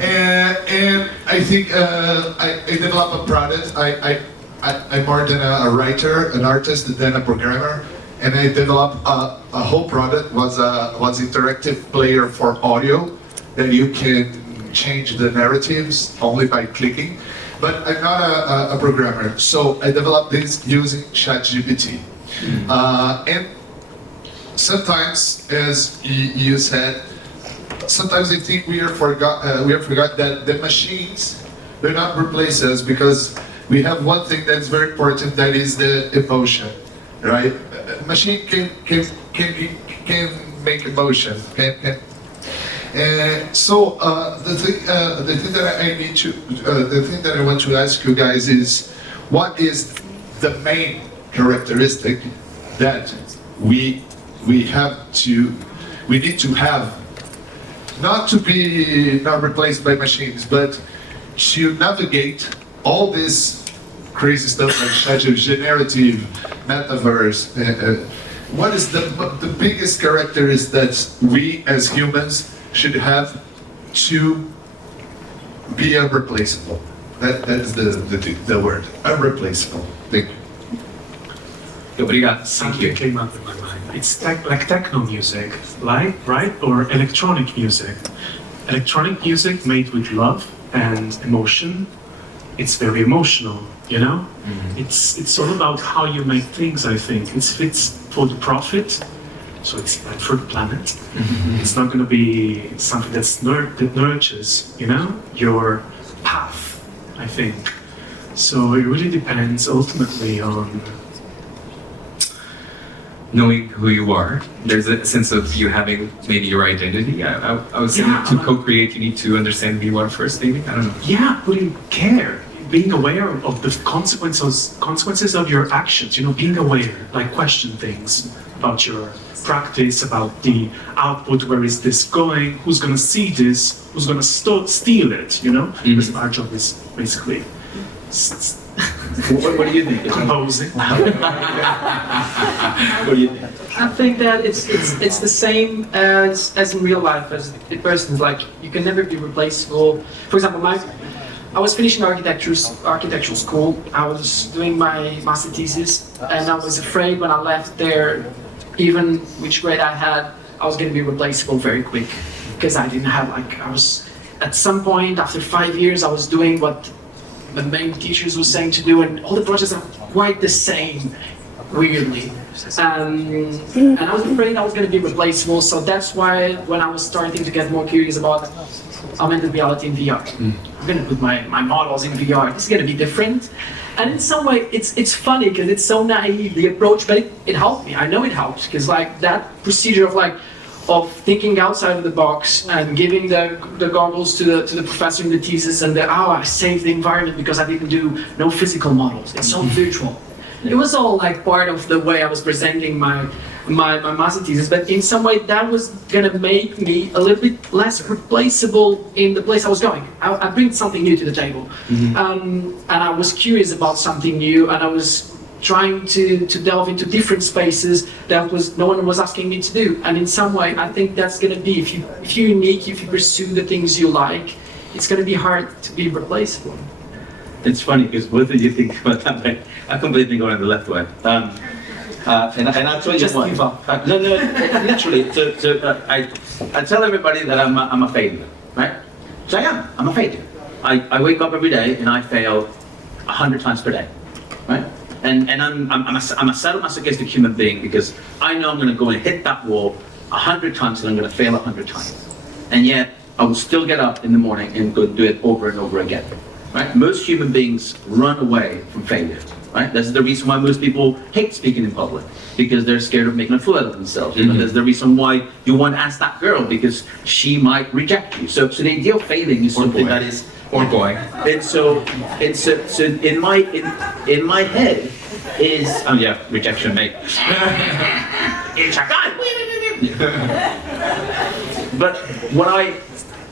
and I think I develop a product. I'm more than a writer, an artist, than a programmer. and I developed a whole product was interactive player for audio that you can change the narratives only by clicking. But I'm not a programmer, so I developed this using ChatGPT. And sometimes, as you said, sometimes I think we have forgot that the machines, they're not replace us, because we have one thing that's very important, that is the emotion, right? A machine can make emotion. So the thing that I want to ask you guys is, what is the main characteristic that we need to have, not to be not replaced by machines, but to navigate all this crazy stuff like generative, metaverse. What is the biggest characteristic that we as humans should have to be irreplaceable? That is the word, irreplaceable. Thank you. Obrigado. Thank Something you. came up in my mind. It's like techno music, right? Or electronic music. Electronic music made with love and emotion. It's very emotional, you know? It's all about how you make things, I think. It's for the profit, so it's bad for the planet. It's not going to be something that nurtures, you know, your path, I think. So it really depends ultimately on Knowing who you are, there's a sense of you having maybe your identity. I was saying Yeah. to co-create, you need to understand who you are first, maybe? I don't know. yeah, putting care, being aware of the consequences of your actions, you know, being aware, like question things about your practice, about the output, where is this going, who's going to see this, who's going to steal it, you know? Because our job is basically What do you think? composing. What do you think? I think that it's the same as in real life, as a person. Like, you can never be replaceable. For example, I was finishing architectural school. I was doing my master thesis, and I was afraid when I left there, even which grade I had, I was going to be replaceable very quick, because I didn't have, like, I was at some point after 5 years, I was doing what the main teachers were saying to do, and all the projects are quite the same, weirdly. And I was afraid I was going to be replaceable, so that's why when I was starting to get more curious about augmented reality in VR, I'm going to put my models in VR. This is going to be different. And in some way, it's funny because it's so naive, the approach, but it helped me. I know it helped, because like that procedure of thinking outside of the box and giving the goggles to the professor in the thesis, and I saved the environment because I didn't do no physical models. It's so virtual. It was all like part of the way I was presenting my master thesis, but in some way that was gonna make me a little bit less replaceable in the place I was going. I bring something new to the table, and I was curious about something new, and I was trying to delve into different spaces that no one was asking me to do. And in some way, I think that's going to be, if you're unique, if you pursue the things you like, it's going to be hard to be replaceable. It's funny because both of you think about that way. I completely go on the left way. And I'll tell you Just why. give up. No, literally. I tell everybody that I'm a failure, right? So I'm a failure. I wake up every day and I fail 100 times per day, right? And I'm a sadomasochistic human being, because I know I'm going to go and hit that wall 100 times and I'm going to fail 100 times. And yet I will still get up in the morning and go do it over and over again. Right? Most human beings run away from failure. Right? That's the reason why most people hate speaking in public, because they're scared of making a fool out of themselves. You know, that's the reason why you want to ask that girl, because she might reject you. So the idea of failing is something that is. Or boy. And so in my head is rejection, mate. But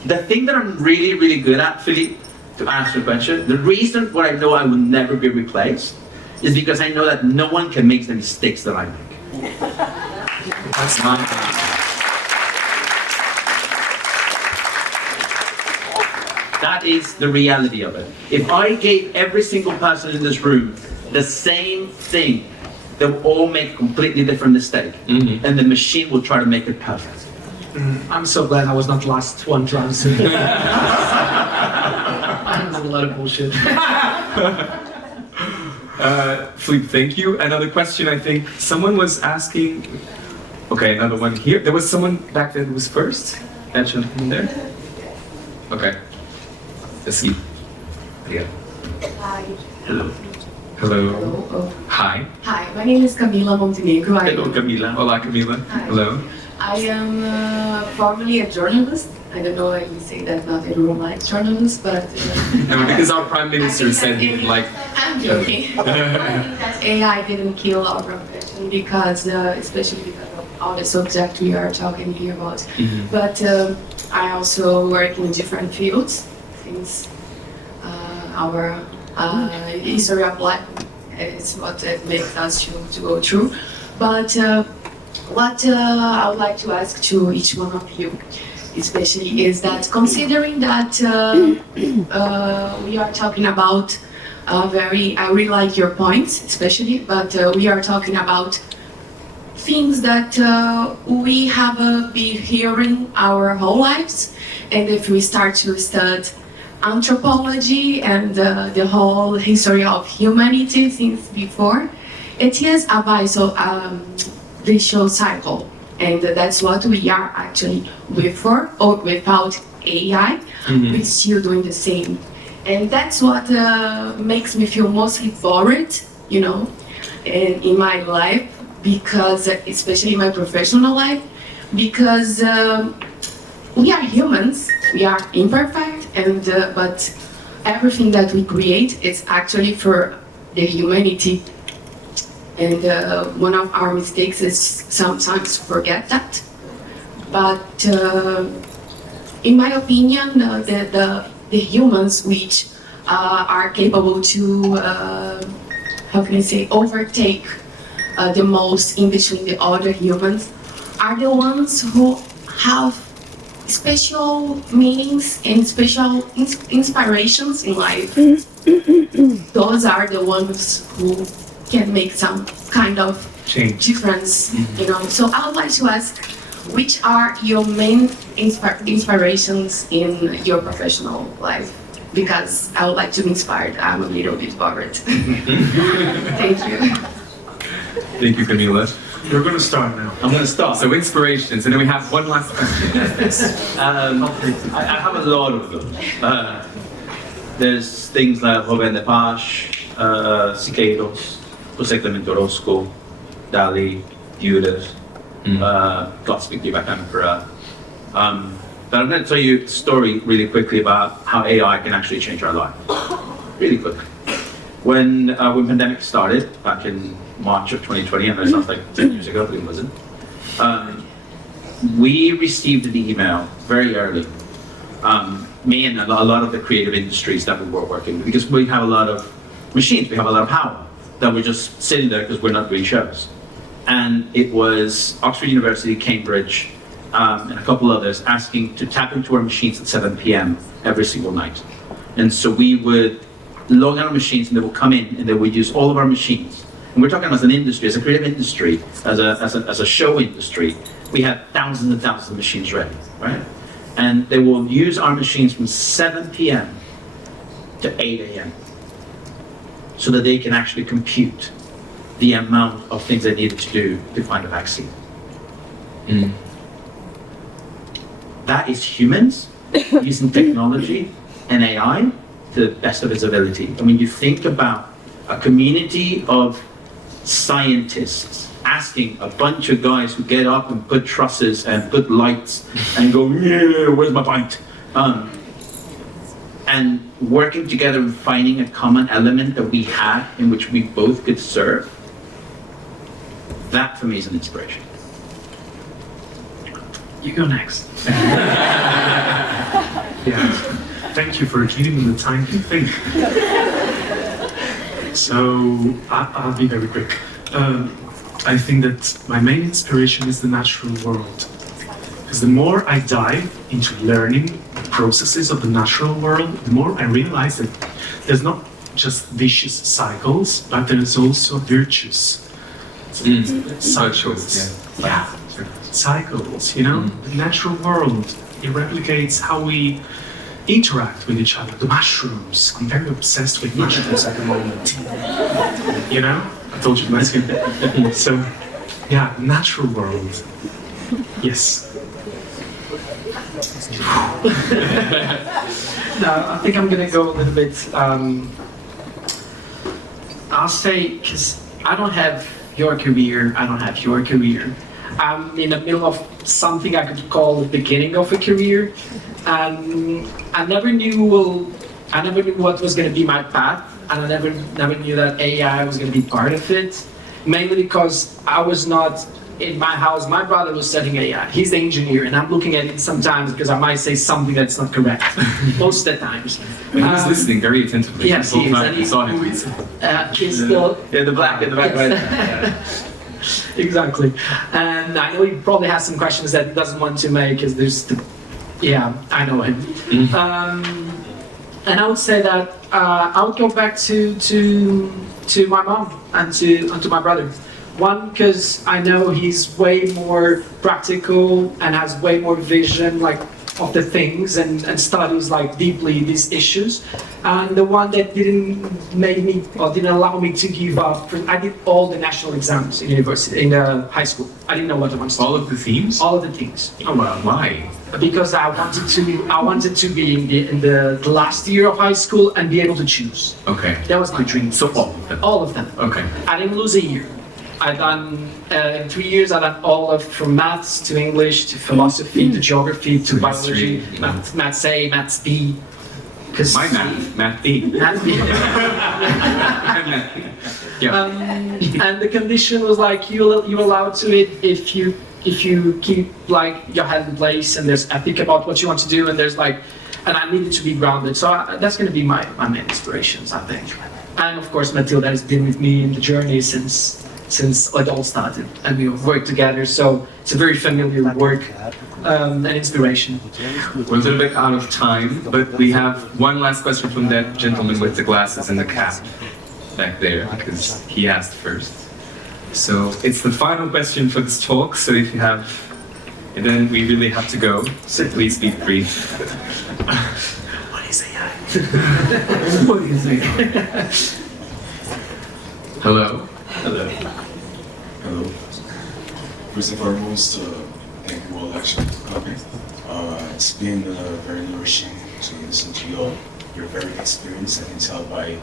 the thing that I'm really, really good at, Philippe, to answer the question, the reason why I know I will never be replaced is because I know that no one can make the mistakes that I make. That's my That is the reality of it. If I gave every single person in this room the same thing They'll all make a completely different mistake, and the machine will try to make it perfect. I'm so glad I was not the last one to answer. That was a lot of bullshit. Philippe, thank you. Another question, I think someone was asking. Okay, another one here. There was someone back there who was first. That gentleman there. Okay. Let's see. Yeah. Hi. Hello. Hello. Oh. Hi. Hi, my name is Camila Montenegro. Hello, Camila. Hola, Camila. Hi. Hello. I am formerly a journalist. I don't know why you say that not everyone likes journalists, but No, because our prime minister said he'd like. I'm joking. I think that AI didn't kill our profession because, especially because of all the subject we are talking here about. But I also work in different fields since our history of life is what makes us to go through. But what I would like to ask to each one of you, especially, is that considering that we are talking about I really like your points, especially, but we are talking about things that we have been hearing our whole lives, and if we start to study anthropology and the whole history of humanity since before, it is a visual cycle, and that's what we are actually before or without AI. We're still doing the same, and that's what makes me feel mostly worried, you know, in my life, because especially in my professional life, because we are humans, we are imperfect, and but everything that we create is actually for the humanity. And one of our mistakes is sometimes forget that. But in my opinion, the humans which are capable to, how can I say, overtake the most in between the other humans are the ones who have special meanings and special inspirations in life. Those are the ones who can make some kind of Change. difference, you know. So I would like to ask, which are your main inspirations in your professional life? Because I would like to be inspired. I'm a little bit bored. Thank you. Thank you, Camila. You're going to start now. I'm going to start. So inspirations, and then we have one last question. I have a lot of them. There's things like Robert Lepage, Siqueiros, José Clemente Orozco, Dali, Judas, Classic Quebec Emperor. But I'm going to tell you a story really quickly about how AI can actually change our life. Really quickly. When pandemic started back in March of 2020, I know it sounds like 10 years ago, but it wasn't. We received an email very early. Me and a lot of the creative industries that we were working with, because we have a lot of machines, we have a lot of power that we're just sitting there because we're not doing shows. And it was Oxford University, Cambridge, and a couple others asking to tap into our machines at 7 p.m. every single night. And so we would log on our machines and they would come in and they would use all of our machines. And we're talking as an industry, as a creative industry, as a show industry, we had thousands and thousands of machines ready, right? And they will use our machines from 7 p.m. to 8 a.m. so that they can actually compute the amount of things they needed to do to find a vaccine. That is humans using technology and AI to the best of its ability. I mean, you think about a community of scientists asking a bunch of guys who get up and put trusses and put lights and go, yeah, where's my pint? And working together and finding a common element that we had in which we both could serve. That for me is an inspiration. You go next. Yeah. Thank you for giving me the time to think. So I'll be very quick. I think that my main inspiration is the natural world. Because the more I dive into learning the processes of the natural world, the more I realize that there's not just vicious cycles, but there's also virtues. cycles. Yeah, cycles, you know? The natural world, it replicates how we interact with each other. The mushrooms, I'm very obsessed with mushrooms at the moment. You know? I told you last year. So, yeah, natural world. Yes. No, I think I'm gonna go a little bit. I'll say, because I don't have your career, I don't have your career. I'm in the middle of something I could call the beginning of a career, and I never knew what was gonna be my path, and I never knew that AI was gonna be part of it. Mainly because I was not in my house. My brother was studying AI. He's the engineer, and I'm looking at it sometimes because I might say something that's not correct. Most of the times. But he was listening very attentively. Yes, The he whole is. time And we saw him. He's still In the back, right? exactly. And I know he probably has some questions that he doesn't want to make because yeah, I know him. And I would say that I would go back to my mom and to my brother. One, because I know he's way more practical and has way more vision, like, of the things and studies like deeply these issues. And the one that didn't allow me to give up. I did all the national exams in university, in high school. I didn't know what I wanted to do. All of the themes? All of the things. Oh, wow. Why? Because I wanted to be in the last year of high school and be able to choose. Okay. That was my dream. So all of them? All of them. Okay. I didn't lose a year. I done in 3 years. I done all of from maths to English to philosophy to geography to biology, history. maths A, maths B. Cause My math D. Maths B. Yeah. And the condition was like you're allowed to it if you keep like your head in place and there's ethic about what you want to do and there's like, and I needed to be grounded. So that's going to be my main inspirations, I think. And of course, Matilda has been with me in the journey since it all started, and we work together. So it's a very familiar work and inspiration. We're a little bit out of time, but we have one last question from that gentleman with the glasses and the cap back there, because he asked first. So it's the final question for this talk, so if you have, and then we really have to go, so please be brief. What is AI? What is AI? Hello. Hello. Hello. First and foremost, thank you all actually for coming. It's been very nourishing to listen to you all. You're very experienced, I can tell by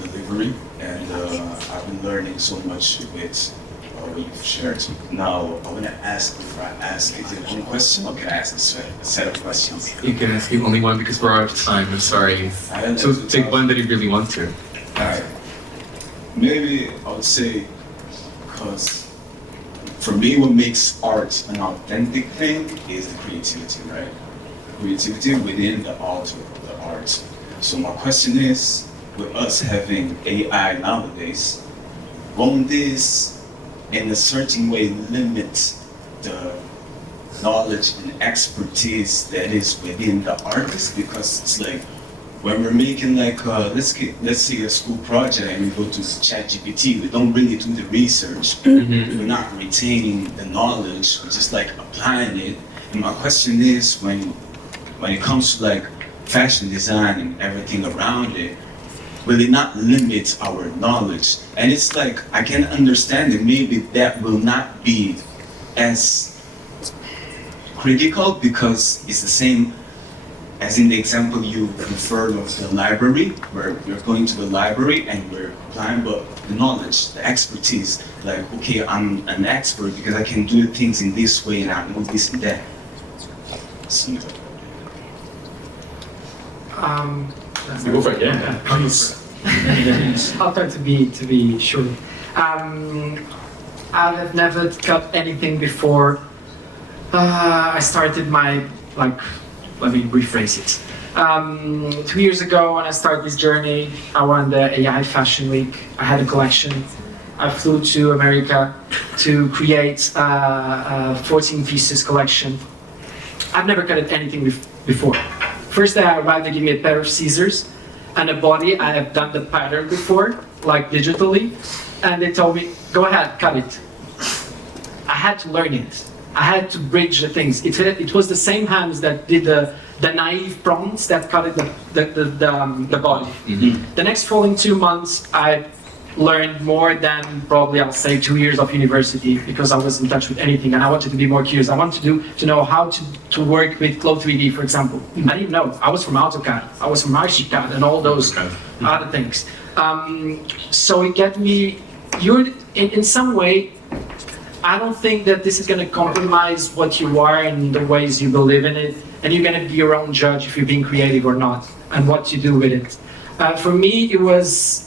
the delivery, and I've been learning so much with what you've shared. Now, I want to ask, before I ask, is it one question or can I ask a set of questions? You can ask only one because we're out of time, I'm sorry. So take one that you really want to. Alright. Maybe I would say, because for me, what makes art an authentic thing is the creativity, right? Creativity within the art of the art. So my question is, with us having AI nowadays, won't this in a certain way limit the knowledge and expertise that is within the artist? Because it's like, when we're making like, let's say a school project and we go to ChatGPT, we don't really do the research. We're not retaining the knowledge, we're just like applying it. And my question is, when it comes to like fashion design and everything around it, will it not limit our knowledge? And it's like, I can understand that maybe that will not be as critical because it's the same as in the example you referred of the library, where we're going to the library and we're applying, but the knowledge, the expertise, like, okay, I'm an expert because I can do things in this way and I know this and that. So, You go for it, yeah. Please. I'll try to be short. I have never cut anything before. I started my, like, let me rephrase it. 2 years ago, when I started this journey, I won the AI Fashion Week. I had a collection. I flew to America to create a 14 pieces collection. I've never cut anything before. First day I arrived, they gave me a pair of scissors and a body. I have done the pattern before, like digitally. and they told me, go ahead, cut it. I had to learn it. I had to bridge the things. It was the same hands that did the naive prawns that cut it the body. The next following 2 months, I learned more than probably I'll say 2 years of university because I was in touch with anything and I wanted to be more curious. I wanted to know how to work with Cloud 3D, for example. I didn't know. I was from AutoCAD, I was from Archicad and all those other things. So it got me. In some way, I don't think that this is going to compromise what you are and the ways you believe in it, and you're going to be your own judge if you're being creative or not, and what you do with it. For me, it was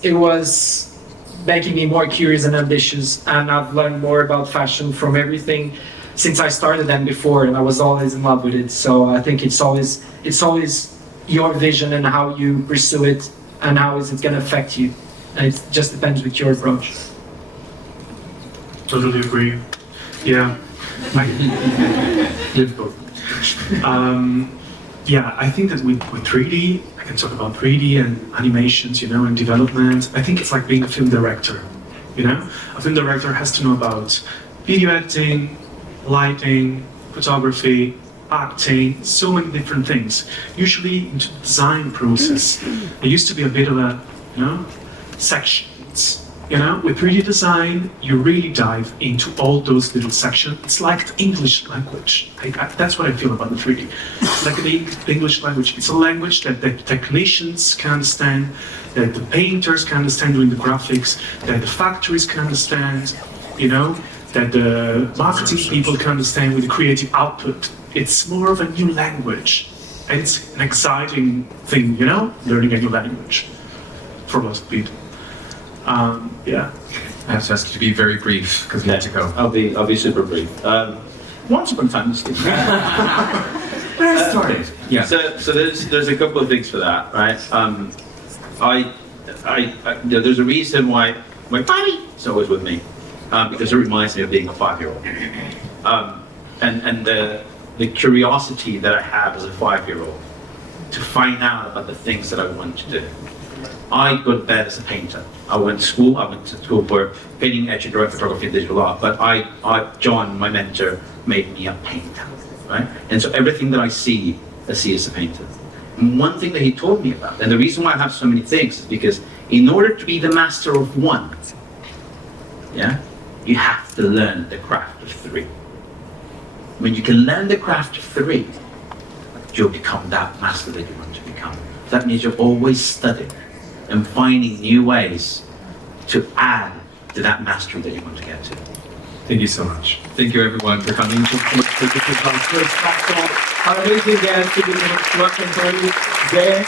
making me more curious and ambitious, and I've learned more about fashion from everything since I started than before, and I was always in love with it. So I think it's always your vision and how you pursue it, and how is it going to affect you, and it just depends with your approach. Totally agree. Yeah. Yeah, I think that with 3D, I can talk about 3D and animations, and development. I think it's like being a film director, A film director has to know about video editing, lighting, photography, acting, so many different things. Usually into the design process, there used to be a bit of a, sections. With 3D design, you really dive into all those little sections. It's like the English language. That's what I feel about the 3D. It's like the English language. It's a language that the technicians can understand, that the painters can understand doing the graphics, that the factories can understand, that the marketing people can understand with the creative output. It's more of a new language. And it's an exciting thing, learning a new language for most people. Yeah. I have to ask you to be very brief because we have to go. I'll be super brief. Once upon a time, Yeah. So there's a couple of things for that, right? There's a reason why my buddy is always with me, because it reminds me of being a 5-year-old, and the curiosity that I have as a 5-year-old to find out about the things that I want to do. I got to bed as a painter. I went to school for painting, etching, drawing, photography, and digital art. But John, my mentor, made me a painter, right? And so everything that I see as a painter. And one thing that he told me about, and the reason why I have so many things is because in order to be the master of one, you have to learn the craft of 3. When you can learn the craft of 3, you'll become that master that you want to become. That means you're always studying and finding new ways to add to that mastery that you want to get to. Thank you so much. Thank you everyone for coming to the first amazing guest, working for you there.